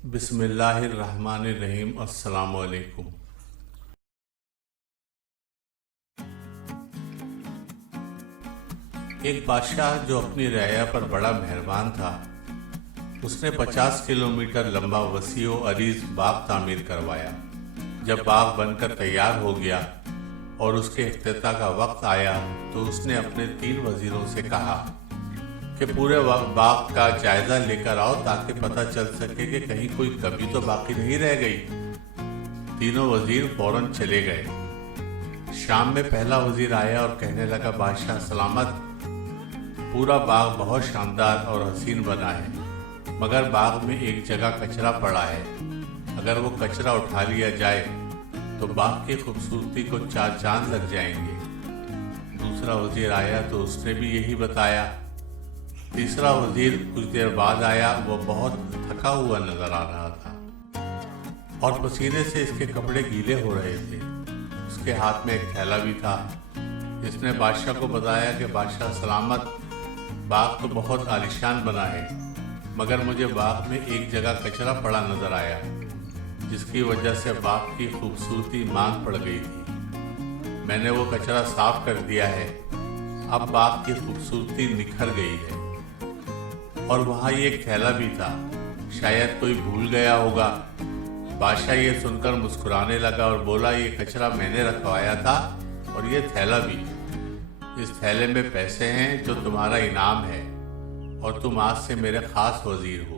बिस्मिल्लाहिर्रहमानिर्रहीम। अस्सलामु अलैकुम। एक बादशाह जो अपनी रैया पर बड़ा मेहरबान था, उसने 50 किलोमीटर लंबा वसी व अरीज बाग तामीर करवाया। जब बाग बनकर तैयार हो गया और उसके इफ्तिताह का वक्त आया तो उसने अपने 3 वजीरों से कहा कि पूरे बाग का जायजा लेकर आओ ताकि पता चल सके कि कहीं कोई कमी तो बाकी नहीं रह गई। तीनों वजीर फौरन चले गए। शाम में पहला वजीर आया और कहने लगा, बादशाह सलामत, पूरा बाग बहुत शानदार और हसीन बना है, मगर बाग में एक जगह कचरा पड़ा है। अगर वो कचरा उठा लिया जाए तो बाग की खूबसूरती को 4 चांद लग जाएंगे। दूसरा वजीर आया तो उसने भी यही बताया। तीसरा वजीर कुछ देर बाद आया। वो बहुत थका हुआ नजर आ रहा था और पसीने से इसके कपड़े गीले हो रहे थे। उसके हाथ में एक थैला भी था। इसने बादशाह को बताया कि बादशाह सलामत, बाग तो बहुत आलीशान बना है, मगर मुझे बाग में एक जगह कचरा पड़ा नजर आया, जिसकी वजह से बाग की खूबसूरती मांग पड़ गई थी। मैंने वो कचरा साफ कर दिया है। अब बाग की खूबसूरती निखर गई है। और वहाँ ये एक थैला भी था, शायद कोई भूल गया होगा। बादशाह ये सुनकर मुस्कुराने लगा और बोला, ये कचरा मैंने रखवाया था और ये थैला भी। इस थैले में पैसे हैं जो तुम्हारा इनाम है और तुम आज से मेरे खास वजीर हो।